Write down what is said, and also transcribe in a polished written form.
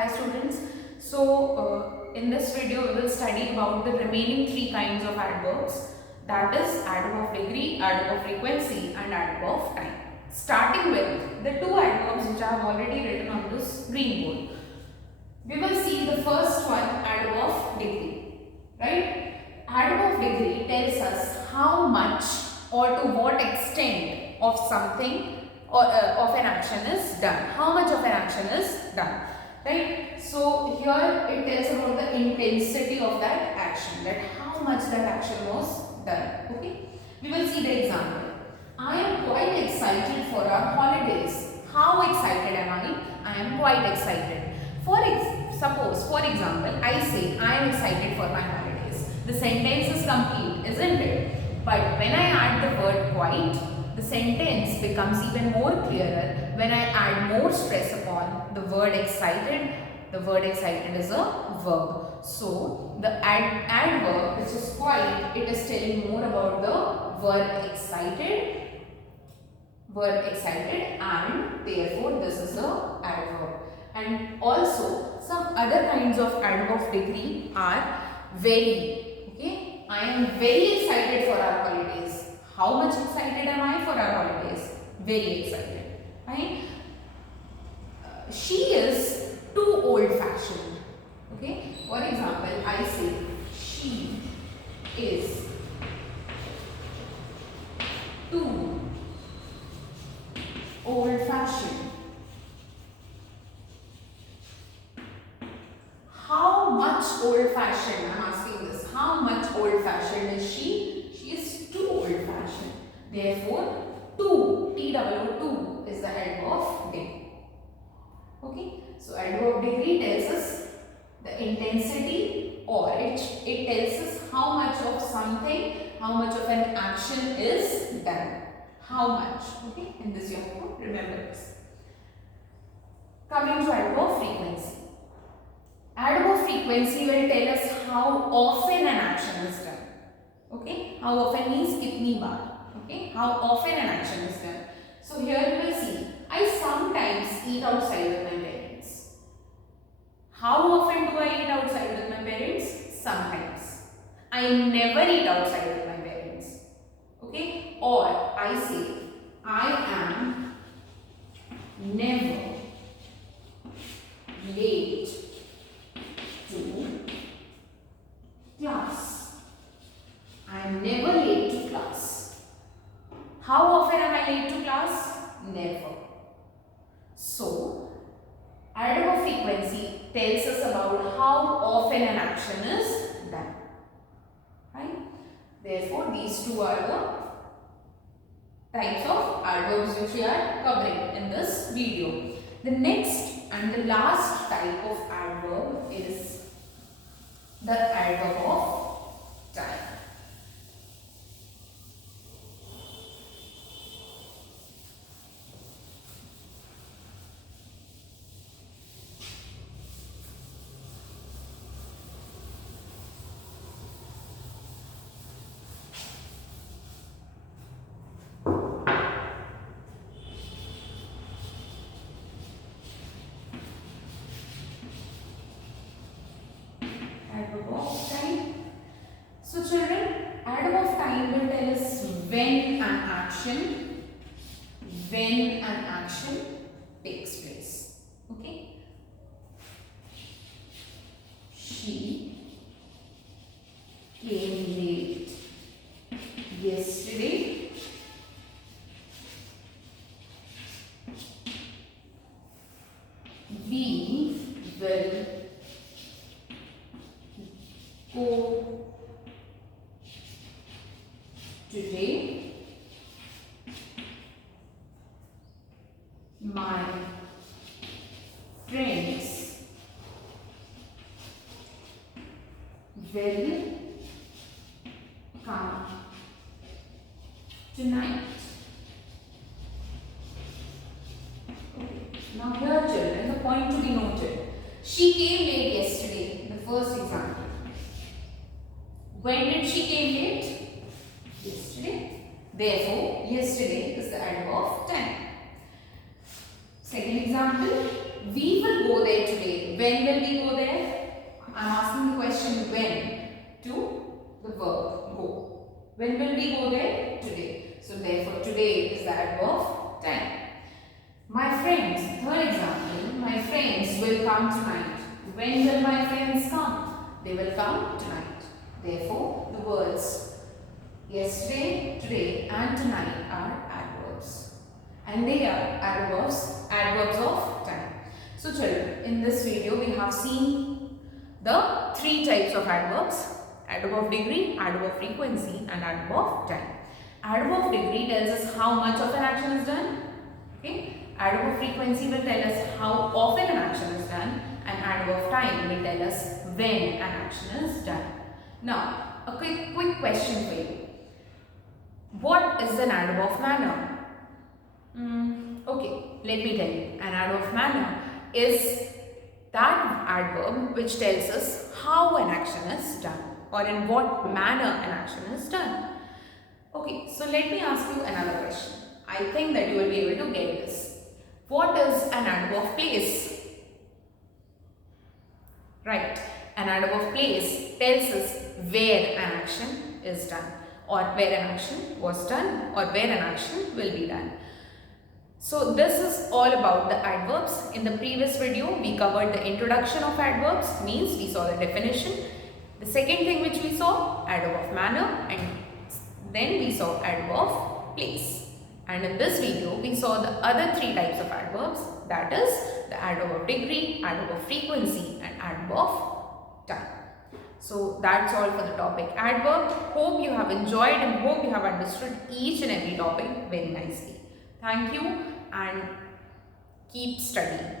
Hi students. In this video we will study about the remaining three kinds of adverbs, that is adverb of degree, adverb of frequency and adverb of time. Starting with the two adverbs which I have already written on this green board. We will see the first one, adverb of degree, right? Adverb of degree tells us how much or to what extent of something or of an action is done. How much of an action is done, right? So here it tells about the intensity of that action, that how much that action was done. Okay, we will see the example. I am quite excited for our holidays. How excited am I? I am quite excited. Suppose, for example, I say I am excited for my holidays. The sentence is complete, isn't it? But when I add the word quite, the sentence becomes even more clearer when I add more stress upon the word excited. The word excited is a verb. So the adverb, which is quite, it is telling more about the word excited, and therefore this is a adverb. And also some other kinds of adverb of degree are very. Okay, I am very excited for our holidays. How much excited am I for our holidays? Very excited, right? She is too old-fashioned. Okay, for example, I say she is too old-fashioned. How much old-fashioned? I'm asking this. How much old-fashioned is she? She is too old-fashioned. Therefore, too, TWO2 is the adverb of degree. Okay, so adverb of degree tells us the intensity, or it tells us how much of something, how much of an action is done. How much? Okay, in this you have to remember this. Coming to adverb of frequency. Adverb of frequency will tell us how often an action is done. Okay, how often means kitni baar. Okay, how often an action is done. So here you will see, I sometimes eat outside with my parents. How often do I eat outside with my parents? Sometimes. I never eat outside with my parents. Okay, or I say, I am never late to class. I am never late to class. How often am I late to class? Never. So, adverb of frequency tells us about how often an action is done. Right? Therefore, these two are the types of adverbs which we are covering in this video. The next and the last type of adverb is the adverb of time. Adverb of time. So children, adverb of time will tell us when an action takes place. Okay. She came late yesterday. We will go today. My friends will come tonight. Okay. Now here children, the point to be noted. She came late yesterday, the first example. When did she came late? Yesterday. Therefore, yesterday is the adverb of time. Second example, we will go there today. When When will we go there? Today. So therefore today is the adverb time. My friends, third example, my friends will come tonight. When will my friends come? They will come tonight. Therefore, the words yesterday, today and tonight are adverbs. And they are adverbs of time. So children, in this video we have seen the three types of adverbs: adverb of degree, adverb of frequency and adverb of time. Adverb of degree tells us how much of an action is done. Okay. Adverb of frequency will tell us how often an action is done, and adverb of time will tell us when an action is done. Now, a quick question for you. What is an adverb of manner? Okay, let me tell you. An adverb of manner is that adverb which tells us how an action is done or in what manner an action is done. Okay, so let me ask you another question. I think that you will be able to get this. What is an adverb of place? Right, an adverb of place tells us where an action is done, or where an action was done, or where an action will be done. So this is all about the adverbs. In the previous video, we covered the introduction of adverbs, means we saw the definition. The second thing which we saw, adverb of manner, and then we saw adverb of place. And in this video, we saw the other three types of adverbs, that is the adverb of degree, adverb of frequency and adverb of time. So that's all for the topic adverb. Hope you have enjoyed and hope you have understood each and every topic very nicely. Thank you and keep studying.